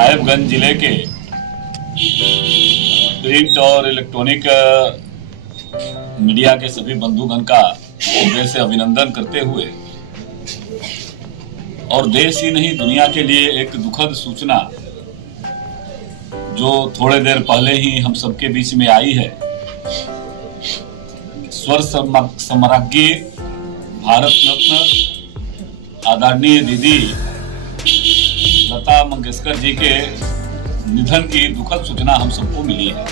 साहेबगंज जिले के प्रिंट और इलेक्ट्रॉनिक मीडिया के सभी बंधुगण का हृदय से अभिनंदन करते हुए और देश ही नहीं दुनिया के लिए एक दुखद सूचना जो थोड़े देर पहले ही हम सबके बीच में आई है। स्वर सम्राज्ञी भारत रत्न आदरणीय दीदी लता मंगेशकर जी के निधन की दुखद सूचना हम सबको मिली है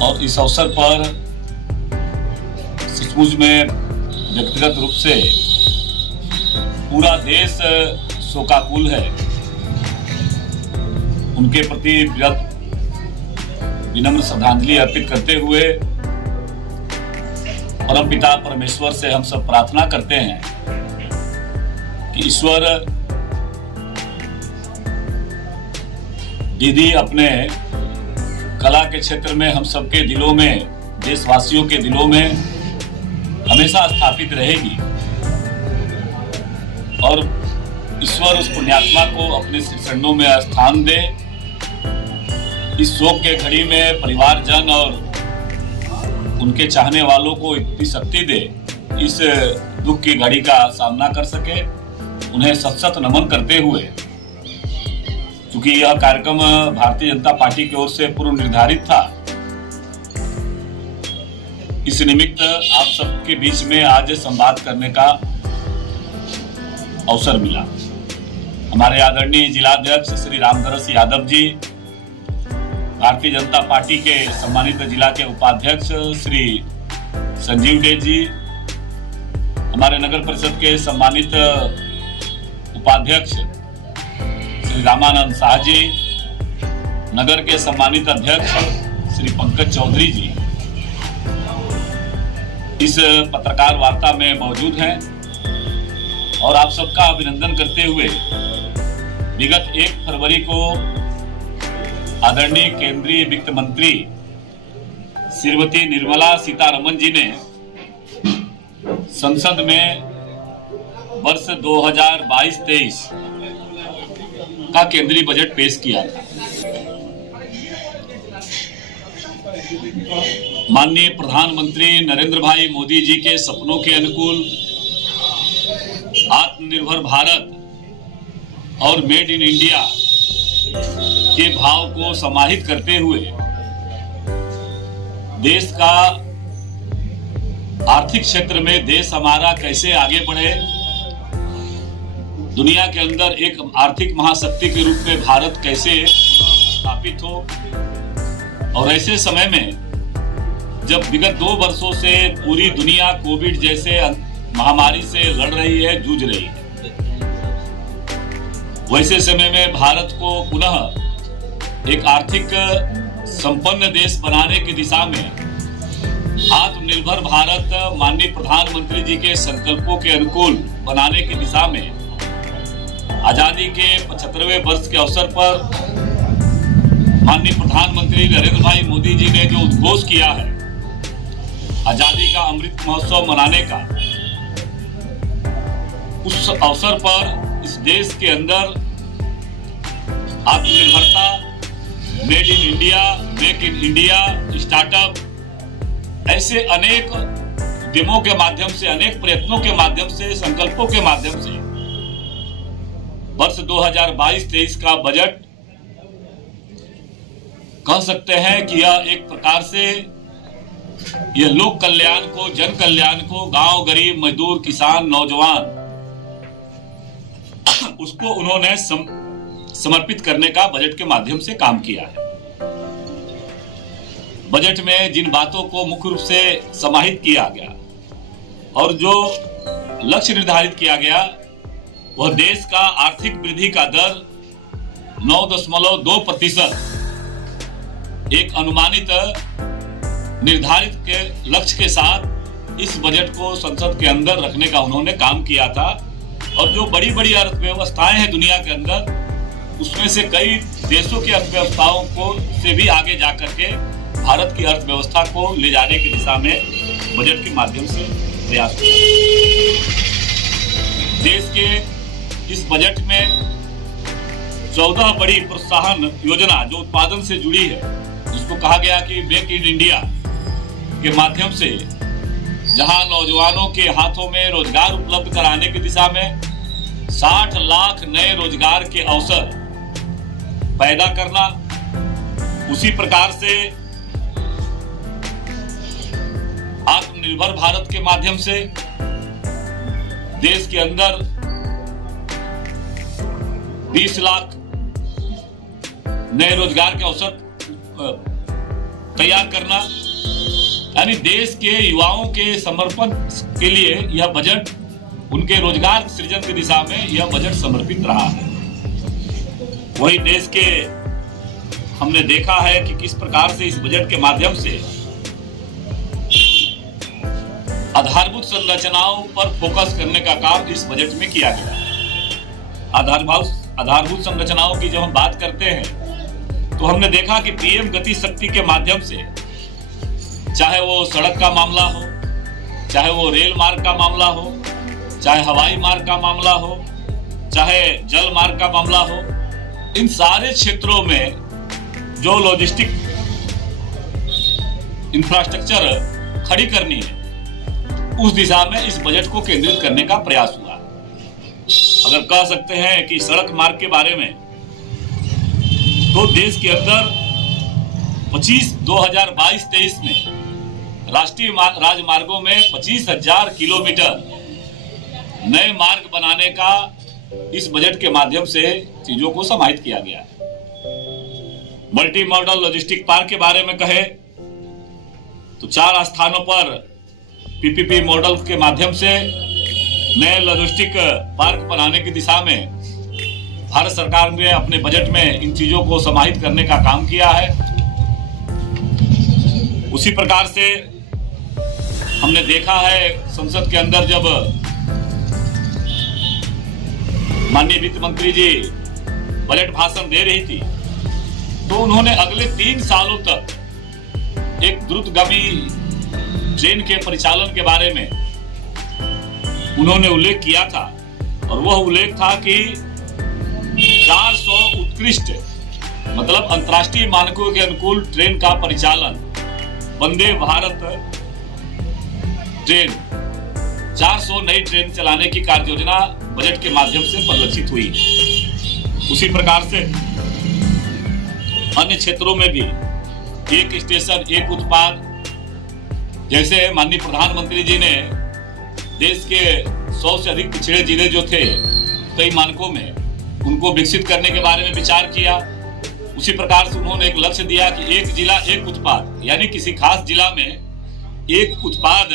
और इस अवसर पर सचमुच में व्यक्तिगत रूप से पूरा देश शोकाकुल है। उनके प्रति विनम्र श्रद्धांजलि अर्पित करते हुए परमपिता परमेश्वर से हम सब प्रार्थना करते हैं कि ईश्वर दीदी अपने कला के क्षेत्र में हम सबके दिलों में, देशवासियों के दिलों में हमेशा स्थापित रहेगी और ईश्वर उस पुण्यात्मा को अपने चरणों में स्थान दे। इस शोक के घड़ी में परिवारजन और उनके चाहने वालों को इतनी शक्ति दे, इस दुख की घड़ी का सामना कर सके। उन्हें सत सत नमन करते हुए, क्योंकि यह कार्यक्रम भारतीय जनता पार्टी की ओर से पूर्व निर्धारित था, इस निमित्त आप सबके बीच में आज संवाद करने का अवसर मिला। हमारे आदरणीय जिलाध्यक्ष श्री रामधरस यादव जी, भारतीय जनता पार्टी के सम्मानित जिला के उपाध्यक्ष श्री संजीव डे जी, हमारे नगर परिषद के सम्मानित उपाध्यक्ष श्री रामानंद शाह जी, नगर के सम्मानित अध्यक्ष श्री पंकज चौधरी जी इस पत्रकार वार्ता में मौजूद हैं और आप सबका अभिनंदन करते हुए विगत 1 फरवरी को आदरणीय केंद्रीय वित्त मंत्री श्रीमती निर्मला सीतारमण जी ने संसद में वर्ष 2022-23 का केंद्रीय बजट पेश किया था। माननीय प्रधानमंत्री नरेंद्र भाई मोदी जी के सपनों के अनुकूल आत्मनिर्भर भारत और मेड इन इंडिया के भाव को समाहित करते हुए देश का आर्थिक क्षेत्र में देश हमारा कैसे आगे बढ़े, दुनिया के अंदर एक आर्थिक महाशक्ति के रूप में भारत कैसे स्थापित हो। और ऐसे समय में जब विगत 2 वर्षों से पूरी दुनिया कोविड जैसे महामारी से लड़ रही है, जूझ रही है, वैसे समय में भारत को पुनः एक आर्थिक संपन्न देश बनाने की दिशा में आत्मनिर्भर भारत माननीय प्रधानमंत्री जी के संकल्पों के अनुकूल बनाने की दिशा में आजादी के 75वें वर्ष के अवसर पर माननीय प्रधानमंत्री नरेंद्र भाई मोदी जी ने जो उद्घोष किया है आजादी का अमृत महोत्सव मनाने का, उस अवसर पर इस देश के अंदर आत्मनिर्भरता, made in India, make in India, startup, ऐसे अनेक उद्यमों के माध्यम से, अनेक प्रयत्नों के माध्यम से, संकल्पों के माध्यम से वर्ष 2022-23 का बजट कह सकते हैं कि यह एक प्रकार से यह लोक कल्याण को, जन कल्याण को, गांव, गरीब, मजदूर, किसान, नौजवान, उसको उन्होंने समर्पित करने का बजट के माध्यम से काम किया है। बजट में जिन बातों को मुख्य रूप से समाहित किया गया और जो लक्ष्य निर्धारित किया गया वह देश का आर्थिक वृद्धि का दर 9.2% एक अनुमानित निर्धारित के लक्ष्य के साथ इस बजट को संसद के अंदर रखने का उन्होंने काम किया था। और जो बड़ी बड़ी अर्थव्यवस्थाएं हैं दुनिया के अंदर, उसमें से कई देशों की अर्थव्यवस्थाओं को से भी आगे जाकर के भारत की अर्थव्यवस्था को ले जाने की दिशा में बजट के माध्यम से प्रयास किया। देश के इस बजट में 14 बड़ी प्रोत्साहन योजना जो उत्पादन से जुड़ी है, जिसको कहा गया कि मेक इन इंडिया के माध्यम से जहां नौजवानों के हाथों में रोजगार उपलब्ध कराने की दिशा में 60 लाख नए रोजगार के अवसर पैदा करना, उसी प्रकार से आत्मनिर्भर भारत के माध्यम से देश के अंदर 20 लाख नए रोजगार के अवसर तैयार करना, यानी देश के युवाओं के समर्पण के लिए यह बजट, उनके रोजगार सृजन की दिशा में यह बजट समर्पित रहा है। वही देश के हमने देखा है कि किस प्रकार से इस बजट के माध्यम से आधारभूत संरचनाओं पर फोकस करने का काम इस बजट में किया गया। आधारभूत संरचनाओं की जब हम बात करते हैं तो हमने देखा कि पीएम गति शक्ति के माध्यम से, चाहे वो सड़क का मामला हो, चाहे वो रेल मार्ग का मामला हो, चाहे हवाई मार्ग का मामला हो, चाहे जल मार्ग का मामला हो, इन सारे क्षेत्रों में जो लॉजिस्टिक इंफ्रास्ट्रक्चर खड़ी करनी है, उस दिशा में इस बजट को केंद्रित करने का प्रयास हुआ। अगर कह सकते हैं कि सड़क मार्ग के बारे में, तो देश के अंदर 2022-23 में राष्ट्रीय राजमार्गों में 25,000 किलोमीटर नए मार्ग बनाने का इस बजट के माध्यम से चीजों को समाहित किया गया है। मल्टी मॉडल लॉजिस्टिक पार्क के बारे में कहे तो 4 स्थानों पर पीपीपी मॉडल के माध्यम से नए लॉजिस्टिक पार्क बनाने की दिशा में भारत सरकार ने अपने बजट में इन चीजों को समाहित करने का काम किया है। उसी प्रकार से हमने देखा है संसद के अंदर जब माननीय वित्त मंत्री जी बजट भाषण दे रही थी, तो उन्होंने अगले 3 सालों तक एक द्रुतगामी ट्रेन के परिचालन के बारे में उन्होंने उल्लेख किया था, और वह उल्लेख था कि 400 उत्कृष्ट मतलब अंतर्राष्ट्रीय मानकों के अनुकूल ट्रेन का परिचालन, वंदे भारत ट्रेन, 400 नई ट्रेन चलाने की कार्य योजना बजट के माध्यम से परिलक्षित हुई। उसी प्रकार से अन्य क्षेत्रों में भी एक स्टेशन एक उत्पाद, जैसे माननीय प्रधानमंत्री जी ने देश के 100 से अधिक पिछड़े जिले जो थे कई मानकों में, उनको विकसित करने के बारे में विचार किया। उसी प्रकार से उन्होंने एक लक्ष्य दिया कि एक जिला एक उत्पाद, यानी किसी खास जिला में एक उत्पाद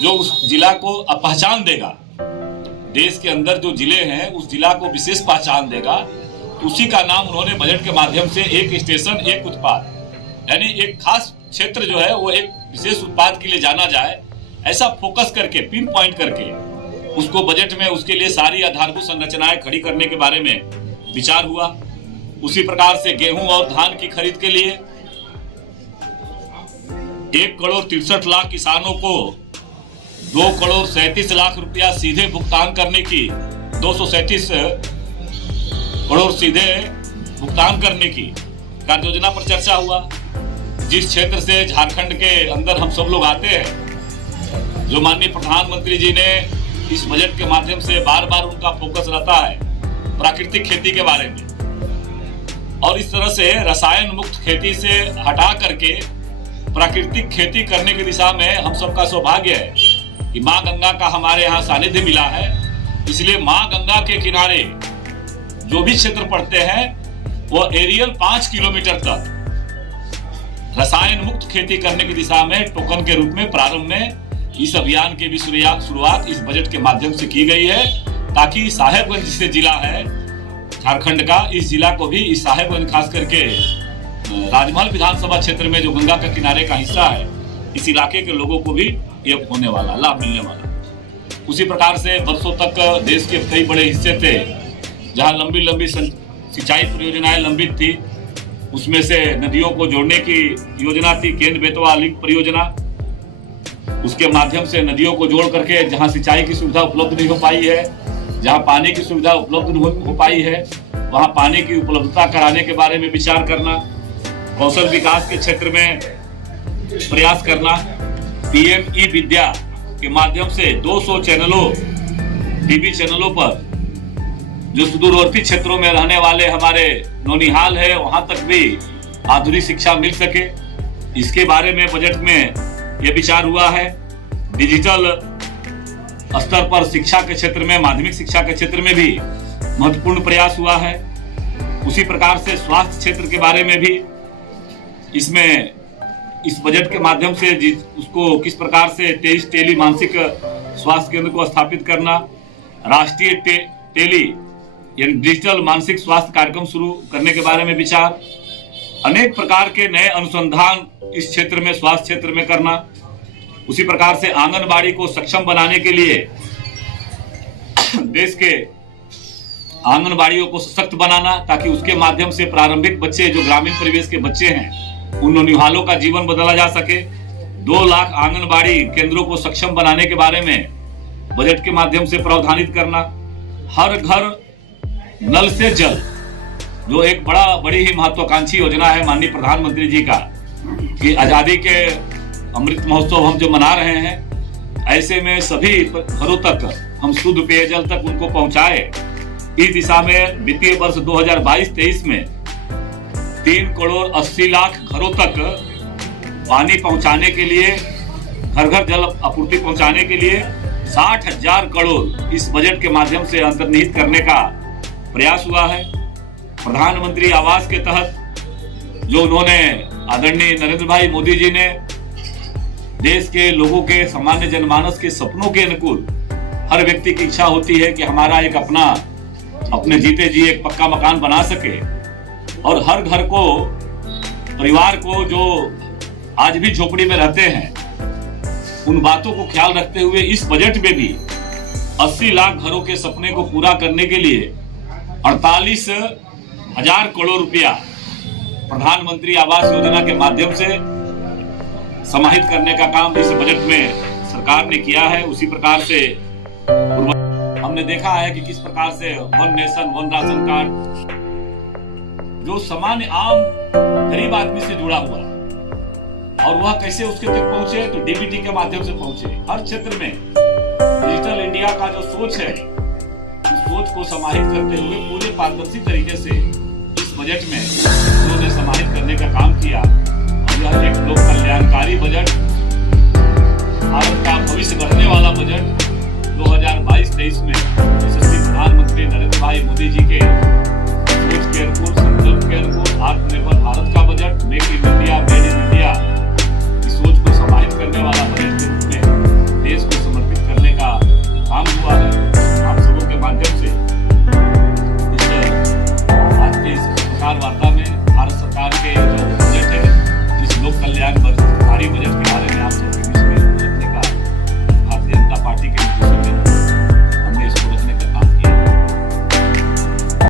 जो उस जिला को पहचान देगा, देश के अंदर जो जिले हैं उस जिला को विशेष पहचान देगा, तो उसी का नाम उन्होंने बजट के माध्यम से एक स्टेशन एक उत्पाद, यानी एक खास क्षेत्र जो है वो एक विशेष उत्पाद के लिए जाना जाए, ऐसा फोकस करके पिन पॉइंट करके उसको बजट में उसके लिए सारी आधारभूत संरचनाएं खड़ी करने के बारे में विचार हुआ। उसी प्रकार से गेहूं और धान की खरीद के लिए 1,63,00,000 किसानों को 2,37 लाख रुपया सीधे भुगतान करने की, 237 करोड़ सीधे भुगतान करने की कार्य योजना पर चर्चा हुआ। जिस क्षेत्र से झारखंड के अंदर हम सब लोग आते हैं, जो माननीय प्रधानमंत्री जी ने इस बजट के माध्यम से बार बार उनका फोकस रहता है प्राकृतिक खेती के बारे में, और इस तरह से रसायन मुक्त खेती से हटा करके प्राकृतिक खेती करने की दिशा में हम सबका सौभाग्य है कि माँ गंगा का हमारे यहाँ सानिध्य मिला है। इसलिए माँ गंगा के किनारे जो भी क्षेत्र पड़ते हैं वो एरियल 5 किलोमीटर तक रसायन मुक्त खेती करने की दिशा में टोकन के रूप में प्रारंभ में इस अभियान की भी शुरुआत इस बजट के माध्यम से की गई है, ताकि साहेबगंज से जिला है झारखंड का, इस जिला को भी, इस साहेबगंज खास करके राजमहल विधानसभा क्षेत्र में जो गंगा का किनारे का हिस्सा है, इस इलाके के लोगों को भी ये होने वाला लाभ मिलने वाला। उसी प्रकार से वर्षों तक देश के कई बड़े हिस्से थे जहां लंबी लंबी सिंचाई परियोजनाएं लंबित थी, उसमें से नदियों को जोड़ने की योजना थी केंद्र बेतवा लिंक परियोजना। उसके माध्यम से नदियों को जोड़ करके जहां सिंचाई की सुविधा उपलब्ध नहीं हो पाई है, जहां पानी की सुविधा उपलब्ध हो पाई है वहां पानी की उपलब्धता कराने के बारे में विचार करना, कौशल विकास के क्षेत्र में प्रयास करना, पीएम ई विद्या के माध्यम से 200 चैनलों, टीवी चैनलों पर जो सुदूरवर्ती क्षेत्रों में रहने वाले हमारे नौनिहाल है वहां तक भी आधुनिक शिक्षा मिल सके, इसके बारे में बजट में यह विचार हुआ है। डिजिटल स्तर पर शिक्षा के क्षेत्र में, माध्यमिक शिक्षा के क्षेत्र में भी महत्वपूर्ण प्रयास हुआ है। उसी प्रकार से स्वास्थ्य क्षेत्र के बारे में भी इसमें इस बजट के माध्यम से उसको किस प्रकार से 23 टेली मानसिक स्वास्थ्य केंद्र को स्थापित करना, राष्ट्रीय टेली यानी डिजिटल मानसिक स्वास्थ्य कार्यक्रम शुरू करने के बारे में विचार, अनेक प्रकार के नए अनुसंधान इस क्षेत्र में, स्वास्थ्य क्षेत्र में करना। उसी प्रकार से आंगनबाड़ी को सक्षम बनाने के लिए देश के आंगनबाड़ियों को सशक्त बनाना, ताकि उसके माध्यम से प्रारंभिक बच्चे जो ग्रामीण परिवेश के बच्चे हैं उन नौनिहालों का जीवन बदला जा सके। 2 लाख आंगनबाड़ी केंद्रों को सक्षम बनाने के बारे में बजट के माध्यम से प्रावधानित करना। हर घर नल से जल, जो एक बड़ी ही महत्वाकांक्षी योजना है माननीय प्रधानमंत्री जी का, कि आजादी के अमृत महोत्सव हम जो मना रहे हैं, ऐसे में सभी घरों तक हम शुद्ध पेयजल तक उनको पहुंचाए। इस दिशा में वित्तीय वर्ष 2022-23 में 3 करोड़ 80 लाख घरों तक पानी पहुंचाने के लिए, घर घर जल आपूर्ति पहुंचाने के लिए 60,000 करोड़ इस बजट के माध्यम से अंतर्निहित करने का प्रयास हुआ है। प्रधानमंत्री आवास के तहत जो उन्होंने, आदरणीय नरेंद्र भाई मोदी जी ने देश के लोगों के, सामान्य जनमानस के सपनों के अनुकूल, हर व्यक्ति की इच्छा होती है कि हमारा एक अपने जीते जी एक पक्का मकान बना सके, और हर घर को, परिवार को जो आज भी झोपड़ी में रहते हैं, उन बातों को ख्याल रखते हुए इस बजट में भी 80 लाख घरों के सपने को पूरा करने के लिए 48,000 करोड़ रुपया प्रधानमंत्री आवास योजना के माध्यम से समाहित करने का काम इस बजट में सरकार ने किया है। उसी प्रकार से हमने देखा है कि किस प्रकार से one nation one ration card जो सामान्य आम गरीब आदमी से जुड़ा हुआ, और वह कैसे उसके तक पहुंचे, तो डीबीटी के माध्यम से पहुंचे। हर क्षेत्र में डिजिटल इंडिया का जो सोच है, उस सोच को समाहित करते हुए पूरे पारदर्शी तरीके से इस बजट में उन्होंने समाहित करने का काम किया। और यह एक लोक कल्याणकारी बजट, भारत का भविष्य गढ़ने वाला बजट 2022-23 में